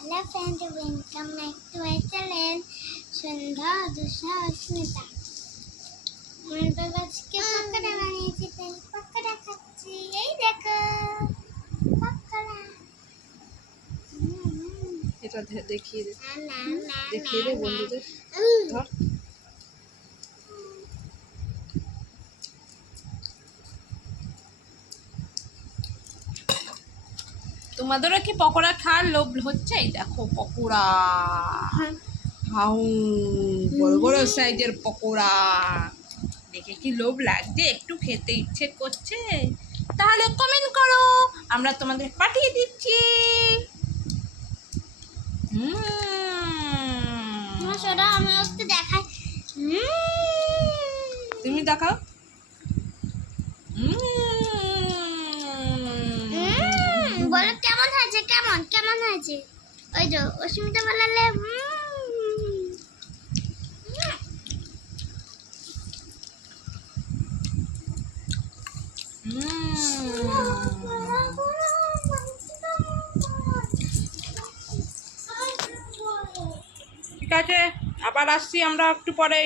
Hello friend, welcome back to my channel Sandhya Dusha Asmita. আমার বাবা আজকে পকোড়া বানিয়েছে, তাই পকোড়া খাচ্ছি। এই দেখো পকোড়া। এটা দেখিয়ে দে, না না দেখিয়ে দে বন্ধুদের। ধর তোমাদেরও কি পকোড়া খাওয়ার লোভ হচ্ছে? এই দেখো পকোড়া, হাউ বড় বড় সাইজের পকোড়া দেখে কি লোভ লাগছে? একটু খেতে ইচ্ছে করছে? তাহলে কমেন্ট করো, আমরা তোমাদের পাঠিয়ে দিচ্ছি। সেটা আমি একটু দেখাই। তুমি দেখাও। বলো কেমন হয়েছে, কেমন কেমন হয়েছে? ওই যে অস্মিতা বলালে ঠিক আছে, আবার আসছি আমরা একটু পরে।